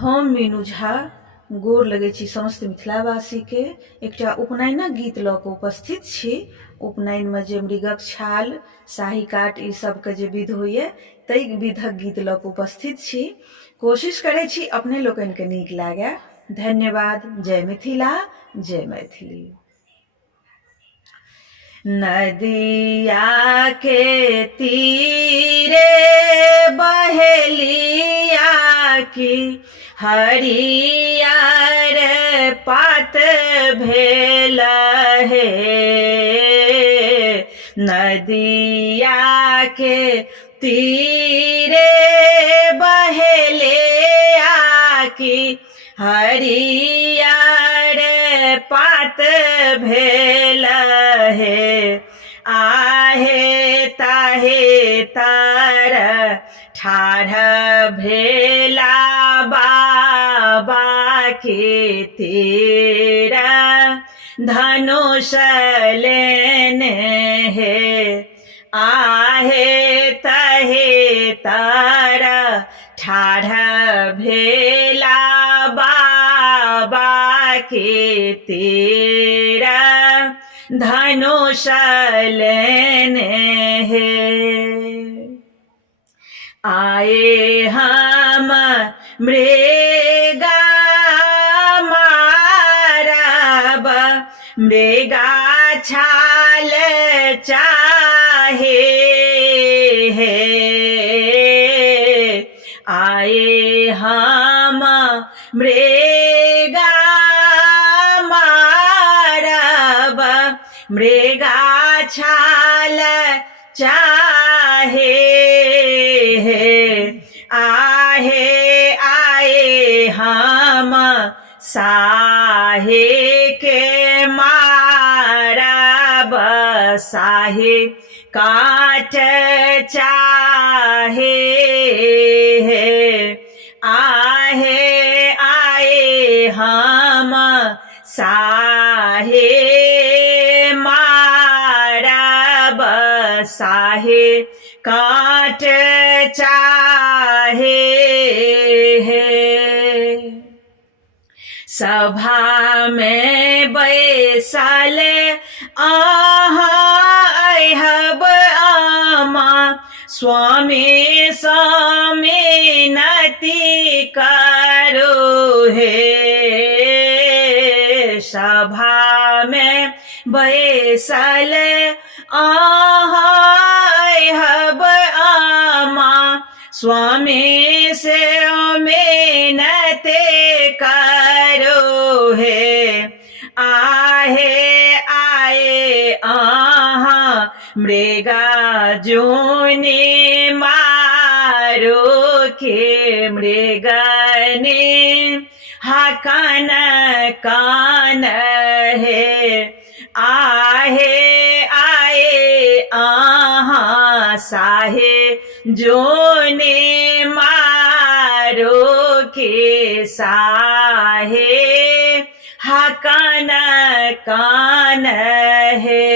हम मीनू झा गोर लगै छी समस्त मिथिलावासी के। एकटा उपनयनक गीत लऽ कऽ उपस्थित छी। उपनयन में जे मृगक छाल, शाही काट ई सब के जे विध होइए ताहि विधक गीत लऽ कऽ उपस्थित छी। कोशिश करै छी अपने लोकनि के नीक लागे। धन्यवाद। जय मिथिला, जय मैथिली। नदिया के तीरे बहेलिया की हरियर पात भेल हे। नदिया के तीरे बहेलिया की हरियर पात भेल हे। आहे ताहे तार ठाढ़ भेला बाबा के तीर धनुष लेने हे। आहे ताहे तार ठाढ़ भेला बाबा के तीर धनुष लेने हे। आए हम मृगा मारब, मृगा छाल चाहे हे। आए हम मृगा मारब, मृगा छाल चाहे हे। आहे आए हम साहे के मारब, साहे काट चाहे हे। आहे आए हम साहे मारब, साहे काट चाहे हे। सभा में बैसल अहाँ अहब आमा, स्वामी स्वामी नति करो हे। सभा में बैसल अहब आमा, स्वामी से मेहनते करो हे। आहे आए आहा मृगा जोने मारो के, मृगने हकन कान है। आहे आए आहा साहे जोने मारो के, साहे हकन कान है।